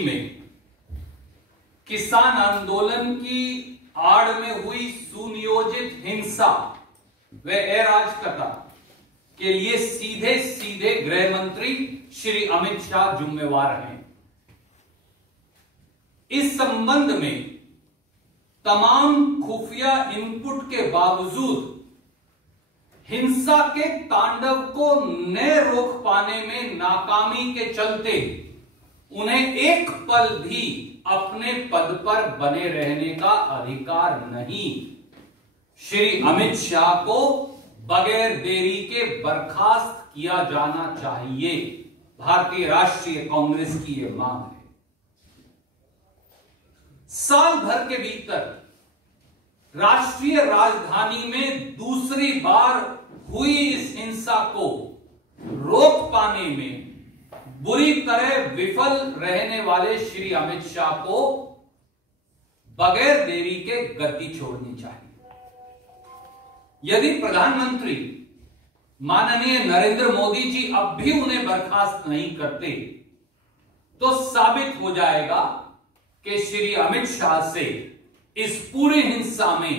में किसान आंदोलन की आड़ में हुई सुनियोजित हिंसा व अराजकता के लिए सीधे सीधे गृह मंत्री श्री अमित शाह जिम्मेवार हैं। इस संबंध में तमाम खुफिया इनपुट के बावजूद हिंसा के तांडव को न रोक पाने में नाकामी के चलते उन्हें एक पल भी अपने पद पर बने रहने का अधिकार नहीं। श्री अमित शाह को बगैर देरी के बर्खास्त किया जाना चाहिए। भारतीय राष्ट्रीय कांग्रेस की यह मांग है। साल भर के भीतर राष्ट्रीय राजधानी में दूसरी बार हुई इस हिंसा को रोक पाने में बुरी तरह विफल रहने वाले श्री अमित शाह को बगैर देरी के गद्दी छोड़नी चाहिए। यदि प्रधानमंत्री माननीय नरेंद्र मोदी जी अब भी उन्हें बर्खास्त नहीं करते तो साबित हो जाएगा कि श्री अमित शाह से इस पूरी हिंसा में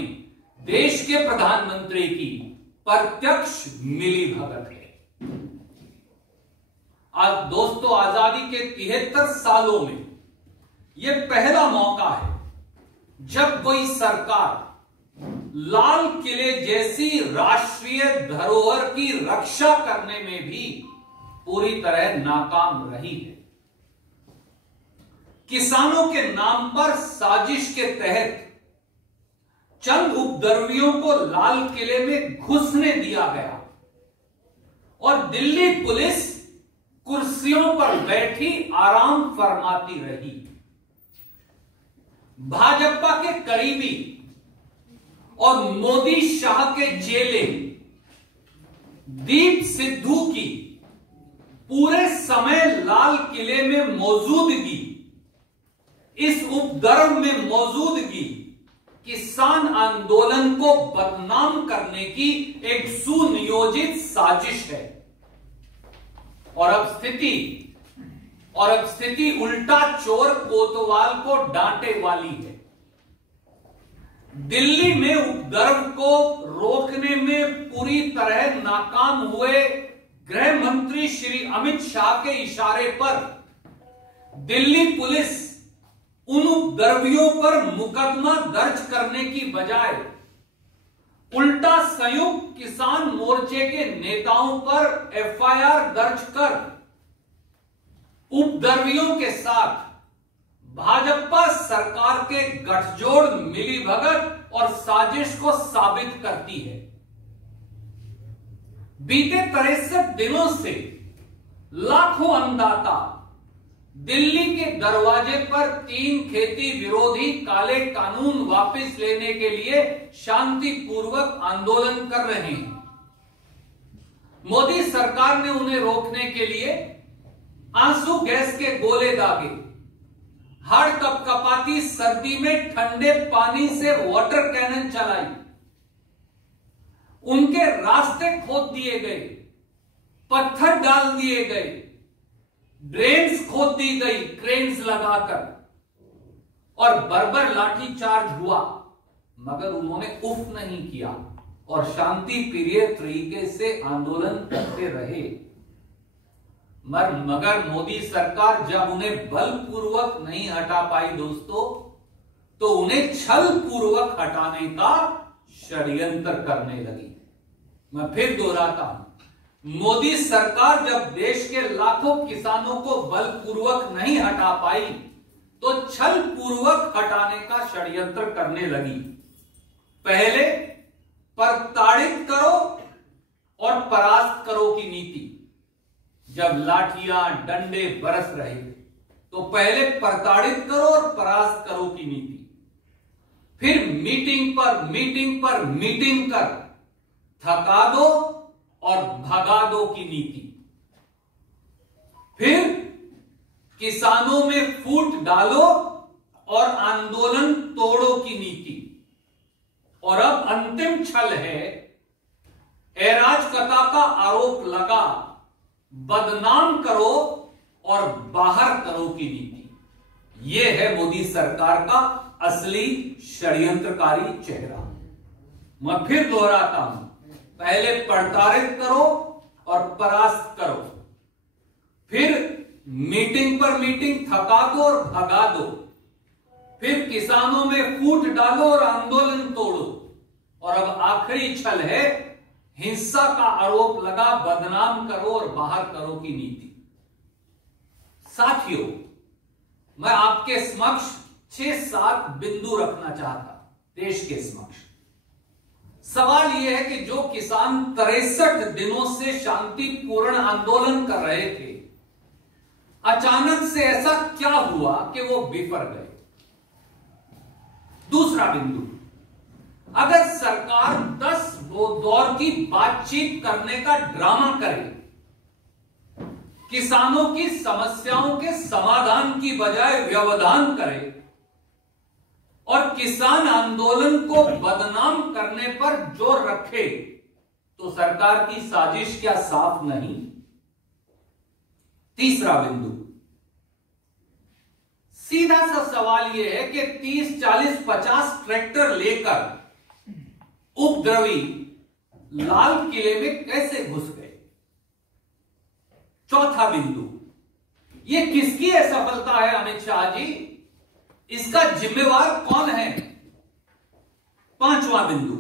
देश के प्रधानमंत्री की प्रत्यक्ष मिलीभगत है। आज दोस्तों, आजादी के 73 सालों में यह पहला मौका है जब कोई सरकार लाल किले जैसी राष्ट्रीय धरोहर की रक्षा करने में भी पूरी तरह नाकाम रही है। किसानों के नाम पर साजिश के तहत चंद उपद्रवियों को लाल किले में घुसने दिया गया और दिल्ली पुलिस कुर्सियों पर बैठी आराम फरमाती रही। भाजपा के करीबी और मोदी शाह के चेले दीप सिद्धू की पूरे समय लाल किले में मौजूदगी, इस उपद्रव में मौजूदगी किसान आंदोलन को बदनाम करने की एक सुनियोजित साजिश है। और अब स्थिति उल्टा चोर कोतवाल को डांटे वाली है। दिल्ली में उपद्रव को रोकने में पूरी तरह नाकाम हुए गृह मंत्री श्री अमित शाह के इशारे पर दिल्ली पुलिस उन उपद्रवियों पर मुकदमा दर्ज करने की बजाय उल्टा संयुक्त किसान मोर्चे के नेताओं पर एफआईआर दर्ज कर उपद्रवियों के साथ भाजपा सरकार के गठजोड़, मिलीभगत और साजिश को साबित करती है। बीते 63 दिनों से लाखों अन्नदाता दिल्ली के दरवाजे पर 3 खेती विरोधी काले कानून वापस लेने के लिए शांतिपूर्वक आंदोलन कर रहे हैं। मोदी सरकार ने उन्हें रोकने के लिए आंसू गैस के गोले दागे, हर कपकपाती सर्दी में ठंडे पानी से वाटर कैनन चलाई, उनके रास्ते खोद दिए गए, पत्थर डाल दिए गए, ड्रेन्स खोद दी गई क्रेन्स लगाकर और बर्बर लाठीचार्ज हुआ, मगर उन्होंने उफ नहीं किया और शांति प्रिय तरीके से आंदोलन करते रहे। मगर मोदी सरकार जब उन्हें बलपूर्वक नहीं हटा पाई दोस्तों, तो उन्हें छल पूर्वक हटाने का षड्यंत्र करने लगी। मैं फिर दोहराता हूं, मोदी सरकार जब देश के लाखों किसानों को बलपूर्वक नहीं हटा पाई तो छल पूर्वक हटाने का षड्यंत्र करने लगी। पहले प्रताड़ित करो और परास्त करो की नीति। जब लाठियां डंडे बरस रहे थे तो पहले प्रताड़ित करो और परास्त करो की नीति, फिर मीटिंग पर मीटिंग कर थका दो और भगा दो की नीति, फिर किसानों में फूट डालो और आंदोलन तोड़ो की नीति, और अब अंतिम छल है अराजकता का आरोप लगा, बदनाम करो और बाहर करो की नीति। यह है मोदी सरकार का असली षड्यंत्रकारी चेहरा। मैं फिर दोहराता हूं, पहले प्रताड़ित करो और परास्त करो, फिर मीटिंग पर मीटिंग थका दो और भगा दो, फिर किसानों में फूट डालो और आंदोलन तोड़ो, और अब आखिरी छल है हिंसा का आरोप लगा बदनाम करो और बाहर करो की नीति। साथियों, मैं आपके समक्ष 6-7 बिंदु रखना चाहता देश के समक्ष। सवाल यह है कि जो किसान 63 दिनों से शांतिपूर्ण आंदोलन कर रहे थे, अचानक से ऐसा क्या हुआ कि वो बिफर गए। दूसरा बिंदु, अगर सरकार 10 दौर की बातचीत करने का ड्रामा करे, किसानों की समस्याओं के समाधान की बजाय व्यवधान करे और किसान आंदोलन को बदनाम करने पर जोर रखे, तो सरकार की साजिश क्या साफ नहीं। तीसरा बिंदु, सीधा सा सवाल यह है कि 30, 40, 50 ट्रैक्टर लेकर उपद्रवी लाल किले में कैसे घुस गए। चौथा बिंदु, यह किसकी असफलता है अमित शाह जी, इसका जिम्मेवार कौन है। पांचवा बिंदु,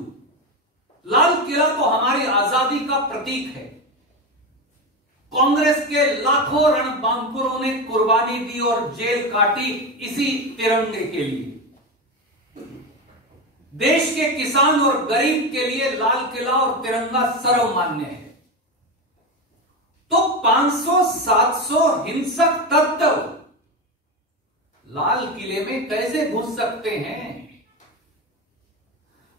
लाल किला तो हमारी आजादी का प्रतीक है, कांग्रेस के लाखों रणबांकुरों ने कुर्बानी दी और जेल काटी इसी तिरंगे के लिए। देश के किसान और गरीब के लिए लाल किला और तिरंगा सर्वमान्य है। तो 500-700 हिंसक तत्व लाल किले में कैसे घुस सकते हैं।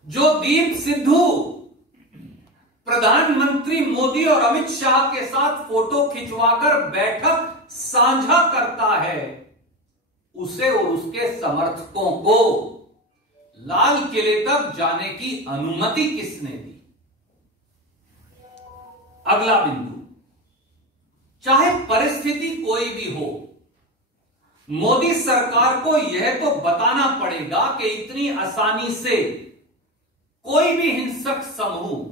जो दीप सिद्धू प्रधानमंत्री मोदी और अमित शाह के साथ फोटो खिंचवाकर बैठक साझा करता है, उसे और उसके समर्थकों को लाल किले तक जाने की अनुमति किसने दी। अगला बिंदु, चाहे परिस्थिति कोई भी हो, मोदी सरकार को यह तो बताना पड़ेगा कि इतनी आसानी से कोई भी हिंसक समूह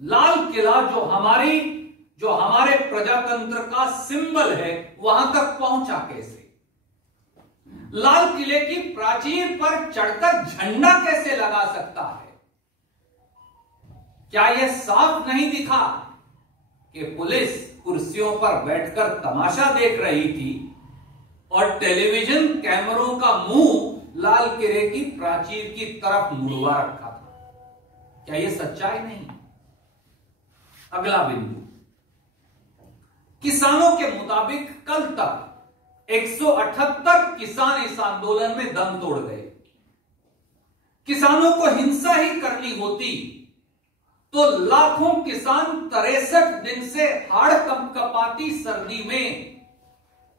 लाल किला जो हमारे प्रजातंत्र का सिंबल है, वहां तक पहुंचा कैसे। लाल किले की प्राचीर पर चढ़कर झंडा कैसे लगा सकता है। क्या यह साफ नहीं दिखा कि पुलिस कुर्सियों पर बैठकर तमाशा देख रही थी और टेलीविजन कैमरों का मुंह लाल किले की प्राचीर की तरफ मुड़वा रखा था। क्या यह सच्चाई नहीं। अगला बिंदु, किसानों के मुताबिक कल तक 178 किसान इस आंदोलन में दम तोड़ गए। किसानों को हिंसा ही करनी होती तो लाखों किसान 63 दिन से हाड़ कंपकपाती सर्दी में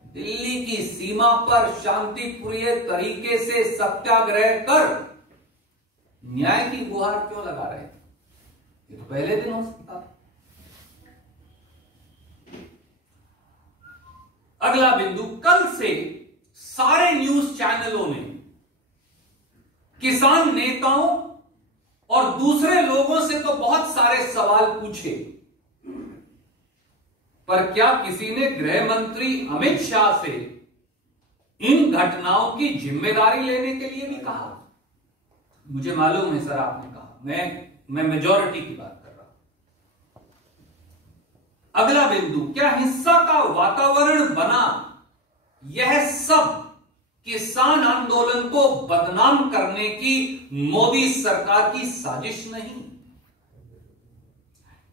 दिल्ली की सीमा पर शांतिपूर्ण तरीके से सत्याग्रह कर न्याय की गुहार क्यों लगा रहे थे। ये तो पहले दिन हो सकता था। अगला बिंदु, कल से सारे न्यूज चैनलों ने किसान नेताओं और दूसरे लोगों से तो बहुत सारे सवाल पूछे, पर क्या किसी ने गृह मंत्री अमित शाह से इन घटनाओं की जिम्मेदारी लेने के लिए भी कहा। मुझे मालूम है सर आपने कहा, मैं मेजॉरिटी की बात कर रहा हूं। अगला बिंदु, क्या हिंसा का वातावरण बना यह सब किसान आंदोलन को बदनाम करने की मोदी सरकार की साजिश नहीं।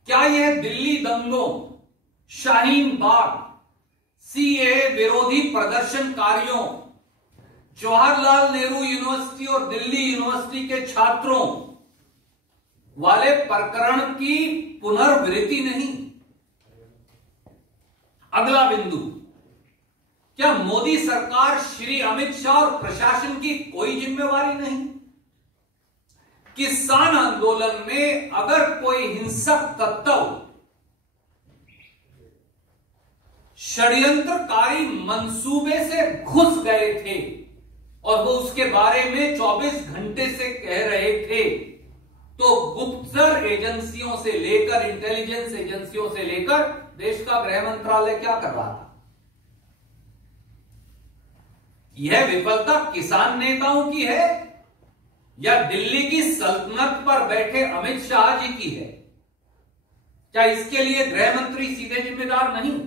क्या यह दिल्ली दंगों, शाहीन बाग, सीएए विरोधी प्रदर्शनकारियों, जवाहरलाल नेहरू यूनिवर्सिटी और दिल्ली यूनिवर्सिटी के छात्रों वाले प्रकरण की पुनर्वृत्ति नहीं। अगला बिंदु, क्या मोदी सरकार, श्री अमित शाह और प्रशासन की कोई जिम्मेवारी नहीं। किसान आंदोलन में अगर कोई हिंसक तत्व षड्यंत्रकारी मंसूबे से घुस गए थे और वो उसके बारे में 24 घंटे से कह रहे थे, तो गुप्तचर एजेंसियों से लेकर, इंटेलिजेंस एजेंसियों से लेकर देश का गृह मंत्रालय क्या कर रहा था? यह विफलता किसान नेताओं की है या दिल्ली की सल्तनत पर बैठे अमित शाह जी की है? क्या इसके लिए गृह मंत्री सीधे जिम्मेदार नहीं?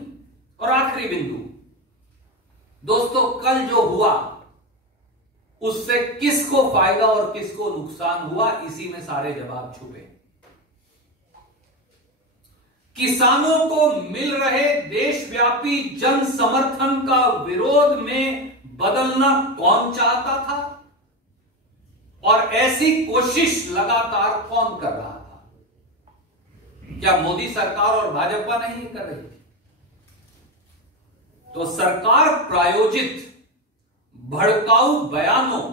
और आखिरी बिंदु दोस्तों, कल जो हुआ उससे किसको फायदा और किसको नुकसान हुआ, इसी में सारे जवाब छुपे। किसानों को मिल रहे देशव्यापी जन समर्थन का विरोध में बदलना कौन चाहता था और ऐसी कोशिश लगातार कौन कर रहा था? क्या मोदी सरकार और भाजपा नहीं कर रही थी? तो सरकार प्रायोजित भड़काऊ बयानों,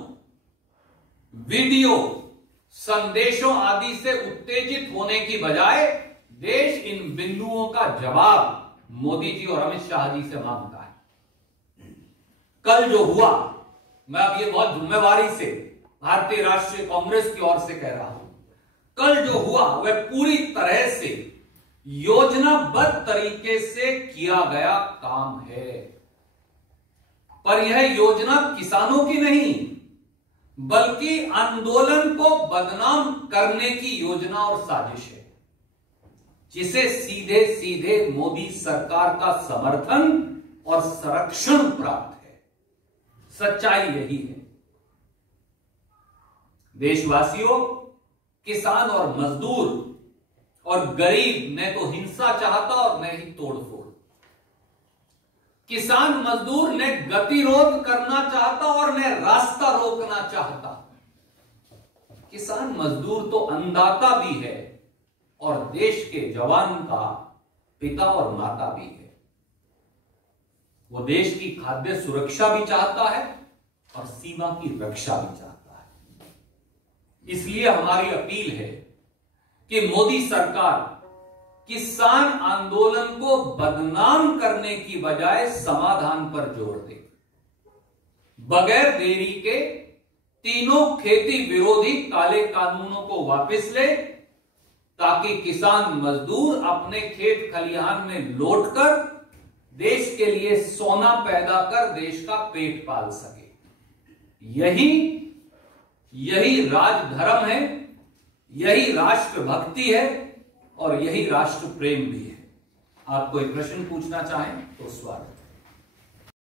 वीडियो, संदेशों आदि से उत्तेजित होने की बजाय देश इन बिंदुओं का जवाब मोदी जी और अमित शाह जी से मांगता है। कल जो हुआ, मैं अब ये बहुत जिम्मेवारी से भारतीय राष्ट्रीय कांग्रेस की ओर से कह रहा हूं, कल जो हुआ वह पूरी तरह से योजनाबद्ध तरीके से किया गया काम है। पर यह योजना किसानों की नहीं, बल्कि आंदोलन को बदनाम करने की योजना और साजिश है, जिसे सीधे सीधे मोदी सरकार का समर्थन और संरक्षण प्राप्त है। सच्चाई यही है। देशवासियों, किसान और मजदूर और गरीब न तो हिंसा चाहता और न ही तोड़फोड़। किसान मजदूर ने गतिरोध करना चाहता और न रास्ता रोकना चाहता। किसान मजदूर तो अन्नदाता भी है और देश के जवान का पिता और माता भी है। वो देश की खाद्य सुरक्षा भी चाहता है और सीमा की रक्षा भी चाहता है। इसलिए हमारी अपील है कि मोदी सरकार किसान आंदोलन को बदनाम करने की बजाय समाधान पर जोर दे। बगैर देरी के तीनों खेती विरोधी काले कानूनों को वापस ले, ताकि किसान मजदूर अपने खेत खलिहान में लौटकर देश के लिए सोना पैदा कर देश का पेट पाल सके। यही राजधर्म है, यही राष्ट्रभक्ति है और यही राष्ट्र प्रेम भी है। आप कोई प्रश्न पूछना चाहें तो स्वागत।